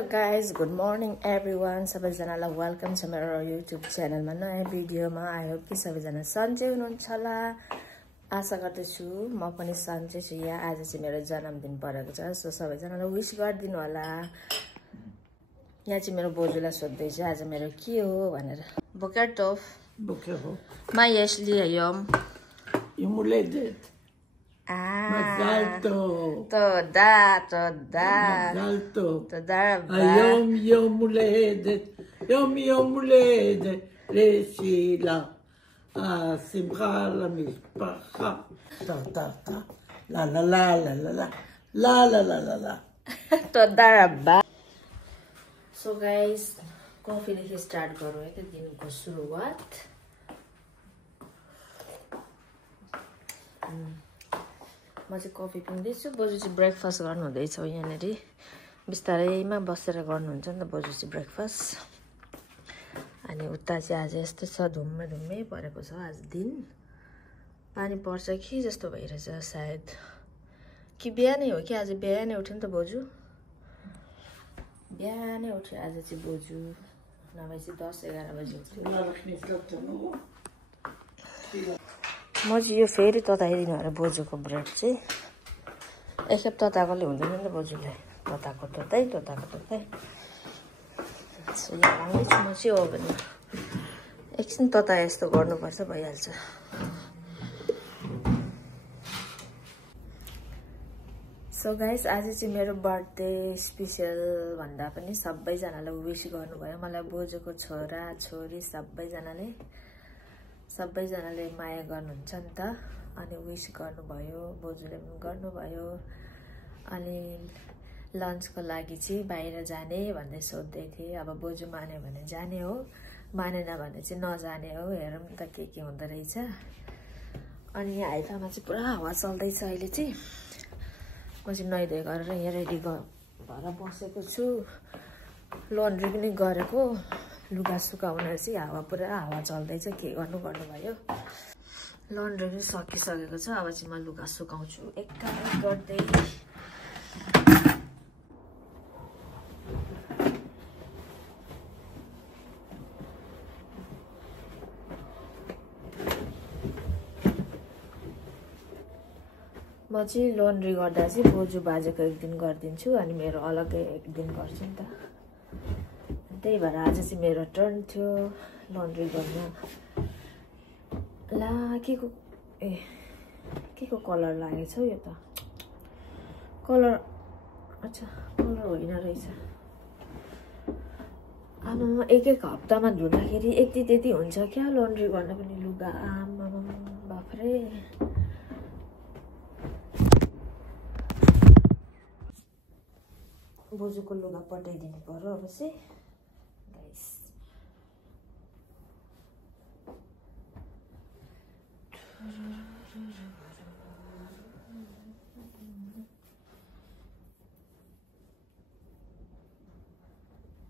Hello guys good morning everyone सबैजनालाई welcome छ मेरो युट्युब च्यानलमा नयाँ भिडियोमा आई होप कि सबैजना सन्चै हुनुहुन्छ होला आशा गर्दछु म पनि सन्चै छु यहाँ आज चाहिँ मेरो जन्मदिन परेको छ सो सबैजनालाई विश गरिदिनु होला यहाँ चाहिँ मेरो बोजूलाई सोध्दैछु आज मेरो के हो भनेर Bokertov my yom מזל טוב. תודה מזל טוב. תודה רבה. היום יום הולדת, יום הולדת לשילה. השמחה למשפחה. טה. לה. תודה רבה. So guys, कफीदेखि start गरौँ है त दिनको सुरुवात म चाहिँ कफी पिउँदैछु बोजू चाहिँ ब्रेकफास्ट गर्नुहुँदैछ यहाँनिर बिस्तारैमा बसेर गर्नुहुन्छ नि त बोजू चाहिँ ब्रेकफास्ट अनि उता चाहिँ आज यस्तो छ धुम्मै परेको छ आज दिन पानी पर्छ कि जस्तो भइरहेछ सायद कि बिहानै हो कि आज बिहानै उठ्यो नि त बोजू बिहानै उठ्यो आज चाहिँ बोजू नभए चाहिँ 10-11 बजी उठ्यो म चाहिँ यो फेरि तताइदिनु अरे बोजूको ब्रेड चाहिँ एकखेप तताएकोले हुँदैन नि त बोजूलाई तताएको तताइ सो यहाँ लाउँदैछु म चाहिँ ओभनमा एकछिन तताए यस्तो गर्नुपर्छ भइहाल्छ सो गाइस आज चाहिँ मेरो बर्थडे स्पेसियल भन्दा पनि सबैजनालाई विश गर्नुभयो मलाई बोजूको छोरा छोरी सबैजनाले माया गर्नुहुन्छ नि त अनि विश गर्नुभयो बोजूले पनि गर्नुभयो अनि लन्चको लागि चाहिँ बाहिर जाने भन्दै सोध्दै थिए अब बोजू माने भने जाने हो मानेन भने चाहिँ नजाने हो हेरौँ त के हुँदो रहेछ अनि यहाँ हाइफामा चाहिँ पुरा हावा चल्दैछ अहिले चाहिँ म चाहिँ नुहाइधुवाइ गरेर यहाँ रेडी भएर बसेको छु लन्ड्री पनि गरेको लुगा सुकाउन चाहिँ पुरा हावा चल्दैछ के गर्नुभयो लन्ड्री पनि सकिसकेको छ अब चाहिँ म लुगा सुकाउँछु एक गर्दै म चाहिँ लन्ड्री गर्दा चाहिँ बोजू बाजेको एक दिन गरिदिन्छु अनि मेरो अलग्गै एक दिन गर्छु नि त त्यही भएर आज चाहिँ मेरो टर्न थियो लन्ड्री गर्न ला के को कलर लागेछ हौ यो त कलर अच्छा कलर होइन रहेछ आमा एक हप्तामा धुँदाखेरि त्यति हुन्छ क्या लन्ड्री गर्न पनि लुगा आमा बाफ्रे बोजूको लुगा पठाइदिनु पर्यो अब चाहिँ गाइस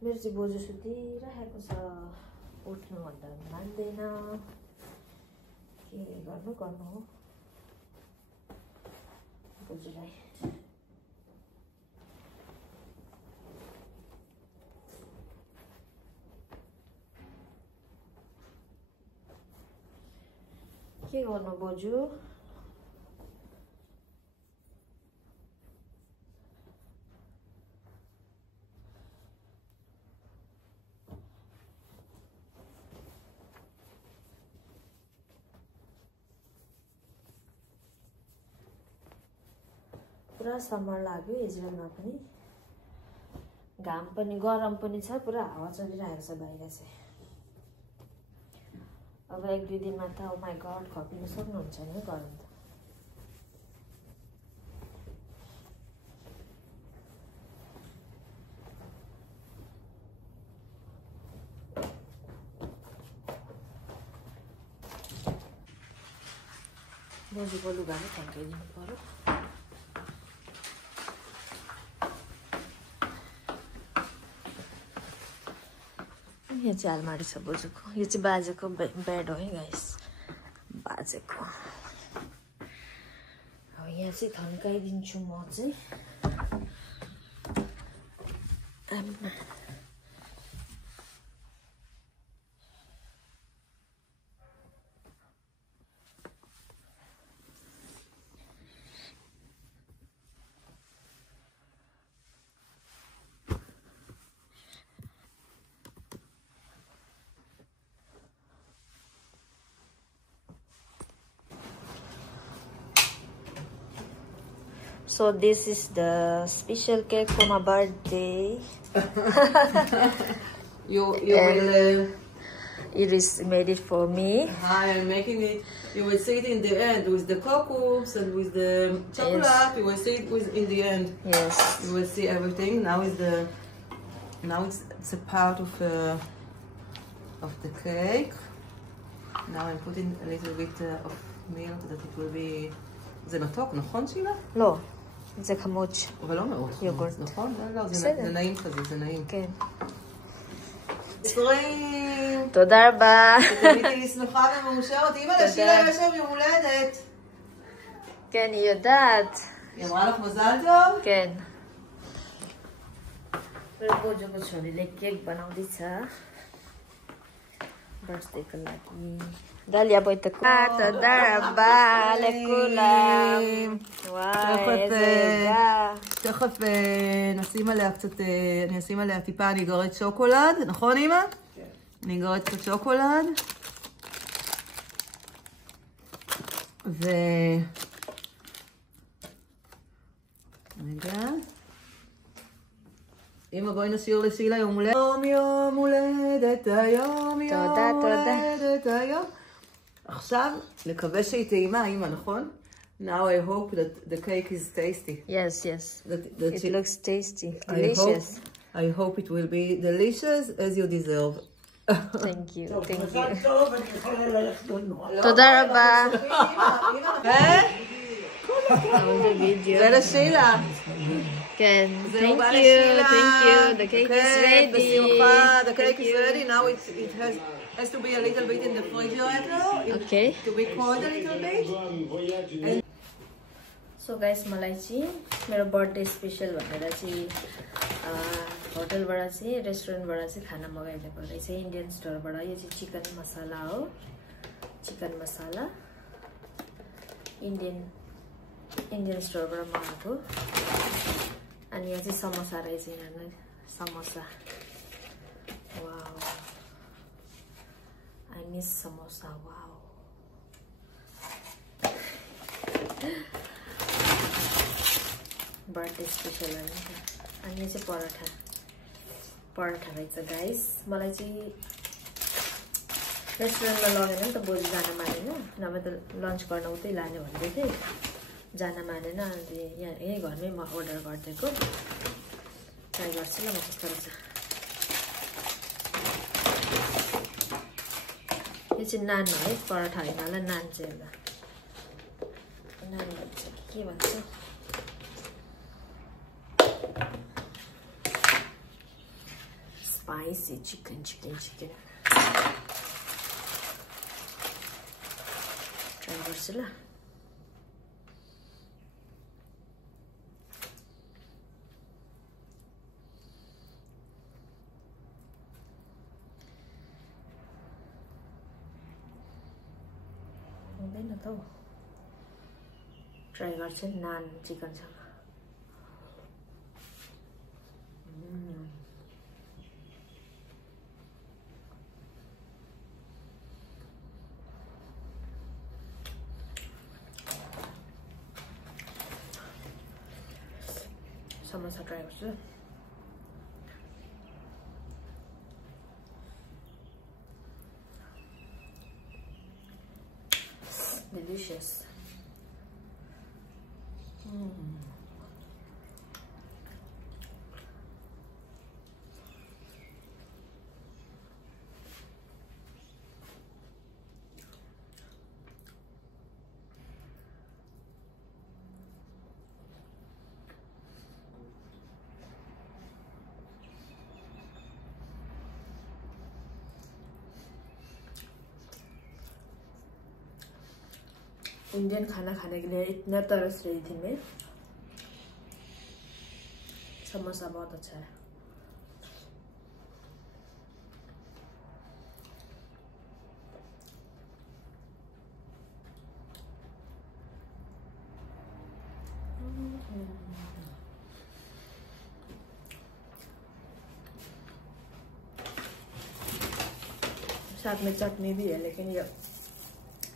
मेरो चाहिँ बोजू सुतिरहेको छ उठ्नु भन्दा मान्दैन के गर्नु हो बोजूलाई के गर्नु बोजू पुरा समर लाग्यो इजरायलमा पनि घाम पनि गरम पनि छ पुरा हावा चलिरहेको छ बाहिर चाहिँ अब 1-2 दिनमा त ओ माय गॉड खप्न सक्नुहुन्छ नि गरम त बोजूको लुगा पनि थन्काइदिनु पर्यो यहाँ चाहिँ अलमारी छ बोजूको यो चाहिँ बाजेको बेड हो है गाइस बाजेको अब यहाँ चाहिँ थन्काइदिन्छु म चाहिँ So this is the special cake for my birthday. You will. Iris made it for me. I am making it. You will see it in the end with the cocos and with the chocolate. Yes. You will see it in the end. Yes. You will see everything. Now it's a part of the cake. Now I'm putting a little bit of milk that it will be. זה מתוק, נכון שילה? לא, זה חמוץ. אבל לא מאוד. יוגורט. נכון? לא, זה נעים כזה, זה נעים. כן. 20. תודה רבה. תמיד תהיי שמחה ומאושרת. אמא לשילה יש היום יום הולדת. כן, היא יודעת. היא אמרה לך מזל טוב? כן. मेरो बोजूको छोरीले cake बनाउँदैछ बर्थडेको लागि दालिया बैठकको תודה רבה לכולם. תכף נשים עליה קצת, אני אשים עליה טיפה ניגרת שוקולד, נכון אמא? כן. ניגרת קצת שוקולד. רגע. אמא בואי נשאיר לשילה יום הולדת. יום הולדת היום, יום הולדת היום. עכשיו, נקווה שהיא טעימה, אמא, נכון? Now I hope that the cake is tasty. Yes, yes. That It looks tasty, delicious. I hope it will be delicious as you deserve. Thank you, thank you. מזל טוב, אני יכולה ללכת לנוח. תודה רבה. זה לשילה. כן, זהו, thank בא you, לשילה. thank you. The cake is ready. בשמחה, the cake Thank is you. ready. Now it has to be a little bit in the refrigerator. Okay. To be cold a little bit. So guys, मलाई चाहिँ मेरो birthday special भनेर चाहिँ होटलबाट चाहिँ रेस्टुरेन्टबाट चाहिँ खाना मगाइदिएको रहेछ इन्डियन स्टोरबाट। यो चाहिँ चिकन मसाला हो, चिकन मसाला इन्डियन स्टोरबाट मगाएको। अनि यहाँ चाहिँ समोसा रहेछ, यहाँनिर samosa. Wow, I miss samosa. Wow, birthday special हो नि। अनि यो चाहिँ पराठा रहेछ गाइस। मलाई चाहिँ रेस्टुरेन्टमा लगेन नि त, बोजू जान मानेन, नभए त लन्च गर्न उतै लाने भन्दै थिएँ, जान मानेन। अनि यहाँ यही घरमै म अर्डर गरिदिएको। ट्राई गर्छु ल म कस्तो रहेछ। यो चाहिँ नान हो है, पराठा होइन होला, नान चाहिँ होला। नान भन्छ के भन्छ, spicy chicken. Try गर्छु ल। हुँदैन त हौ, ट्राई गर्छु नान चिकनसँग। समोसा ट्राई गर्छु। Delicious. इंडियन खाना खाने के लिए इतना तरस रही थी मैं। समोसा बहुत अच्छा है। साथ में चटनी भी है, लेकिन ये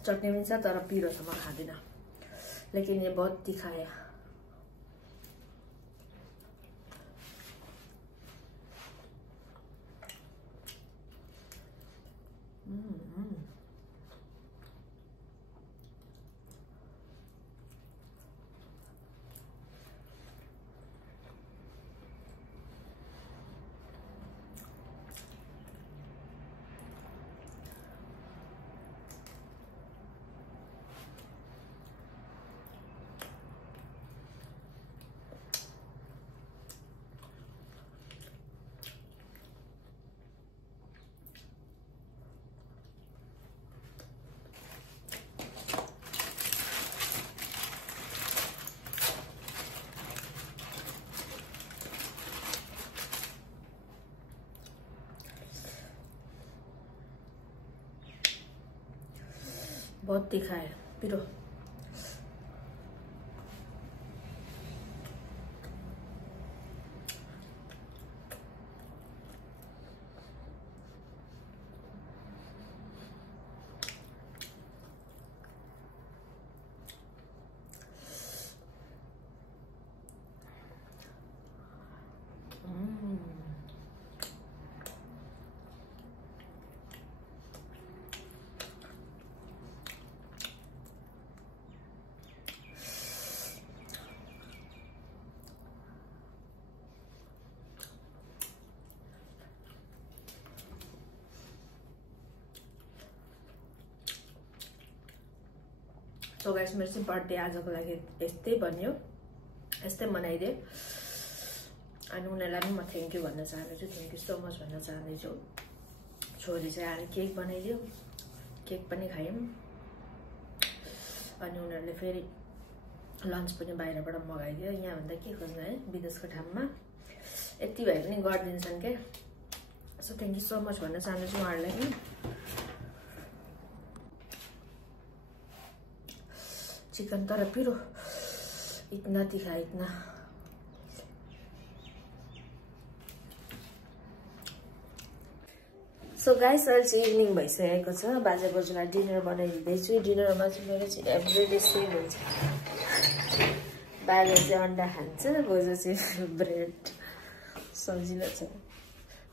चटनी भी छ तर पिरो छ, म खाँदिनँ। लेकिन ये बहुत तीखा है। बहुत तीखा है, पिरो। सो गाइस, मेरो चाहिँ बर्थडे आजको लागि यस्तै बन्यो, यस्तै मनाइदिए। अनि उनीहरूलाई पनि म थ्याङ्क यू भन्न चाहन्छु, थ्याङ्क यू सो मच भन्न चाहन्छु। छोरी चाहिँ आएर केक बनाइदियो, केक पनि खायौँ। अनि उनीहरूले फेरि लन्च पनि बाहिरबाट मगाइदियो। यहाँभन्दा के खोज्नु है, विदेशको ठाउँमा यति भए पनि गरिदिन्छन् क्या। So thank you so much भन्न चाहन्छु उहाँहरूलाई पनि। चिकन तर पिरो, इतना तीखा, इतना। सो गाइस, अहिले चाहिँ इभिनिङ भइसकेको छ। बाजे बोजूलाई डिनर बनाइदिँदैछु। डिनरमा चाहिँ मेरो चाहिँ एभ्रिडे सेम हुन्छ। बाजे चाहिँ अन्डा खान्छ, बोजू चाहिँ ब्रेड। सजिलो छ।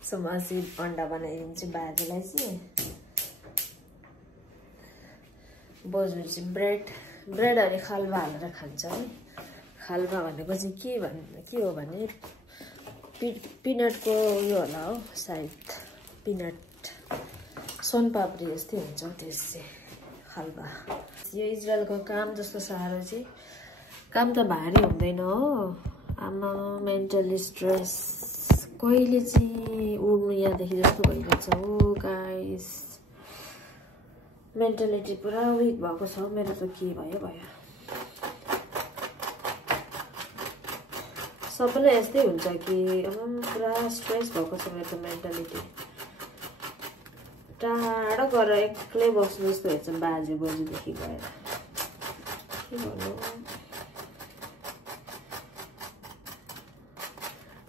सो म चाहिँ अन्डा बनाइदिन्छु बाजेलाई चाहिँ, बोजू चाहिँ ब्रेड अनि खाल्बा हालेर खान्छ है। खाल्बा भनेको चाहिँ के हो भने पिनटको उयो होला हो सायद, पिनट सोनपापडी जस्तै हुन्छ त्यस चाहिँ खाल्बा। यो इजरायलको काम जस्तो साह्रो चाहिँ काम त भारी हुँदैन हो। आमा मेन्टली स्ट्रेस कहिले चाहिँ उड्नु यहाँदेखि जस्तो भइरहेछ हो गाइस। मेन्टालिटी पुरा विक भएको छ मेरो त। के भयो सबैलाई यस्तै हुन्छ कि पुरा स्ट्रेस भएको छ मेरो त मेन्टालिटी। टाढा गएर एक्लै बस्नु जस्तो हेर्छ बाजे बोजूदेखि गएर। के भन्नु,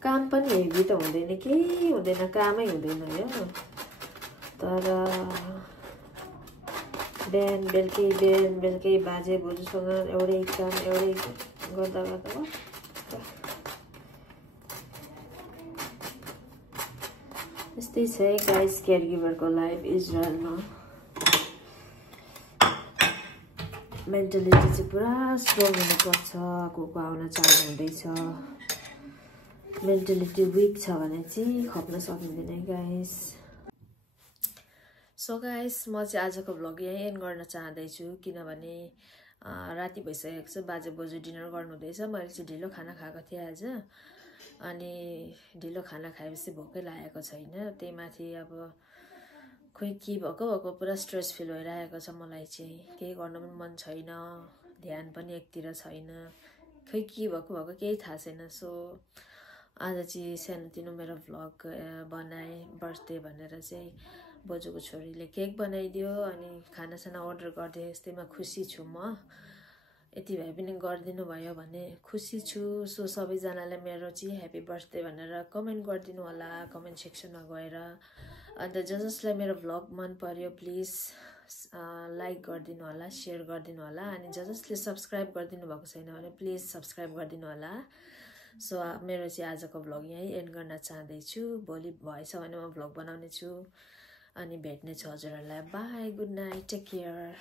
काम पनि हेभी त हुँदैन, केही हुँदैन, कामै हुँदैन यो। तर बिहान बेलुकै बाजे बोजूसँग एउटै काम गर्दा यस्तै छ गाइस केयरगिभरको लाइफ इजरायलमा। मेन्टालिटी चाहिँ पुरा स्ट्रङ हुनुपर्छ। को आउन चाहनु हुँदैछ, मेन्टालिटी विक छ भने चाहिँ खप्न सकिँदैन गाइस। सो गाइस, म चाहिँ आजको भ्लग यहीँ एन्ड गर्न चाहँदैछु, किनभने राति भइसकेको छ। बाजे बोजू डिनर गर्नुहुँदैछ। मैले चाहिँ ढिलो खाना खाएको थिएँ आज। अनि ढिलो खाना खाएपछि भोकै लागेको छैन। त्यही माथि अब खोइ के भएको पुरा स्ट्रेस फिल भइरहेको छ मलाई चाहिँ। केही गर्नु पनि मन छैन, ध्यान पनि एकतिर छैन। खोइ के भएको केही थाहा छैन। सो आज चाहिँ सानोतिनो मेरो भ्लग बनाएँ बर्थडे भनेर चाहिँ। बोजूको छोरीले केक बनाइदियो अनि खानासाना अर्डर गरिदियो। यस्तैमा खुसी छु म। यति भए पनि गरिदिनु भयो भने खुसी छु। सो सबैजनाले मेरो चाहिँ ह्याप्पी बर्थडे भनेर कमेन्ट गरिदिनु होला कमेन्ट सेक्सनमा गएर। अन्त जसलाई मेरो भ्लग मन पर्यो प्लिज लाइक गरिदिनु होला, सेयर गरिदिनु होला, अनि जसले सब्सक्राइब गरिदिनु भएको छैन भने प्लिज सब्सक्राइब गरिदिनु होला। सो मेरो चाहिँ आजको भ्लग यहीँ एन्ड गर्न चाहँदैछु। भोलि भएछ भने म भ्लग बनाउने छु अनि भेट्ने छु हजुरहरूलाई। Bye, good night, take care.